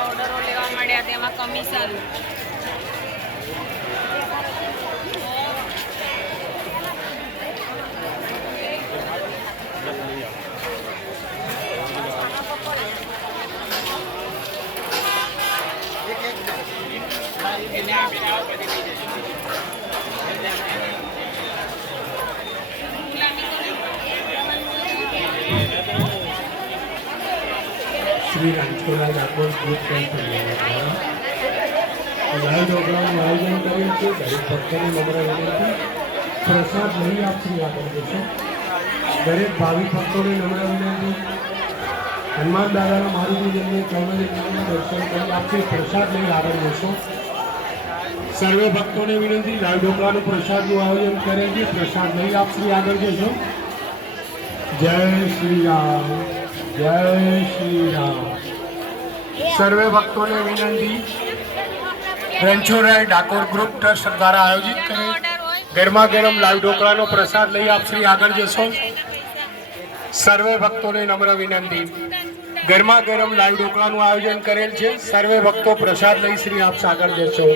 ઓર્ડરો લેવા માંડ્યા તેમાં commission Shri Ranchhoda Dakor group camp live program आयोजन करें दरेक भक्तों नम्र विनंती प्रसाद नहीं आप श्री આગળ જશો દરેક ભાવિક ભક્તોને નમ્ર વિનંતી હનુમાન દાદાના મારુતિ જન્મે ચૌદને દર્શન કરી આપથી પ્રસાદ લઈ આગળ જશો સર્વે ભક્તોને વિનંતી લાઈવ ઢોકળાનું પ્રસાદનું આયોજન કરે છે પ્રસાદ લઈ આપ શ્રી આગળ જશો જય શ્રી રામ જય શ્રી રામ સર્વે ભક્તોને વિનંતી રણછોડરાય ડાકોર ગ્રુપ ટ્રસ્ટ દ્વારા આયોજિત કરેલ ગરમા ગરમ લાઈવ ઢોકળાનો પ્રસાદ લઈ આપ શ્રી આગળ જશો સર્વે ભક્તોને નમ્ર વિનંતી ગરમા ગરમ લાઈવ ઢોકળાનું આયોજન કરેલ છે સર્વે ભક્તો પ્રસાદ લઈ શ્રી આપ આગળ જશો